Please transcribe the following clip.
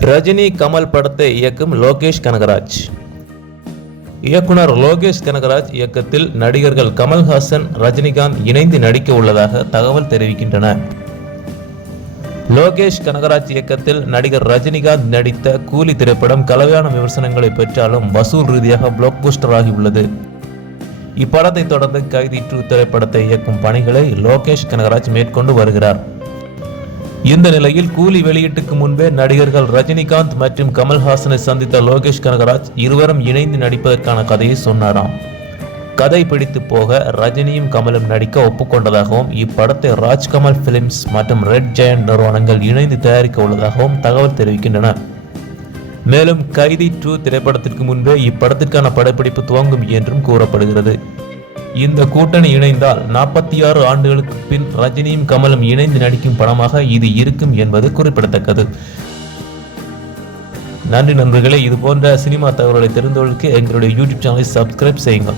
ரஜினி கமல் படத்தை இயக்கும் லோகேஷ் கனகராஜ். இயக்குனர் லோகேஷ் கனகராஜ் இயக்கத்தில் நடிகர்கள் கமல்ஹாசன் ரஜினிகாந்த் இணைந்து நடிக்க உள்ளதாக தகவல் தெரிவிக்கின்றன. லோகேஷ் கனகராஜ் இயக்கத்தில் நடிகர் ரஜினிகாந்த் நடித்த கூலி திரைப்படம் கலவையான விமர்சனங்களை பெற்றாலும் வசூல் ரீதியாக பிளாக் பூஸ்டர் ஆகியுள்ளது. இப்படத்தை தொடர்ந்து கைதி டூ திரைப்படத்தை இயக்கும் பணிகளை லோகேஷ் கனகராஜ் மேற்கொண்டு வருகிறார். இந்த நிலையில் கூலி வெளியீட்டுக்கு முன்பே நடிகர்கள் ரஜினிகாந்த் மற்றும் கமல்ஹாசனை சந்தித்த லோகேஷ் கனகராஜ் இருவரும் இணைந்து நடிப்பதற்கான கதையை சொன்னாராம். கதை பிடித்து போக ரஜினியும் கமலும் நடிக்க ஒப்புக்கொண்டதாகவும் இப்படத்தை ராஜ்கமல் பிலிம்ஸ் மற்றும் ரெட் ஜெயண்ட் நிறுவனங்கள் இணைந்து தயாரிக்க உள்ளதாகவும் தகவல் தெரிவிக்கின்றன. மேலும் கைதி டூ திரைப்படத்திற்கு முன்பே இப்படத்திற்கான படப்பிடிப்பு துவங்கும் என்றும் கூறப்படுகிறது. இந்த கூட்டணி இணைந்தால் நாற்பத்தி ஆறு ஆண்டுகளுக்கு பின் ரஜினியும் கமலும் இணைந்து நடிக்கும் படமாக இது இருக்கும் என்பது குறிப்பிடத்தக்கது. நன்றி நண்பர்களே இது போன்ற சினிமா தகவல்களை தெரிந்தவர்களுக்கு எங்களுடைய யூடியூப் சேனலை சப்ஸ்கிரைப் செய்யுங்கள்.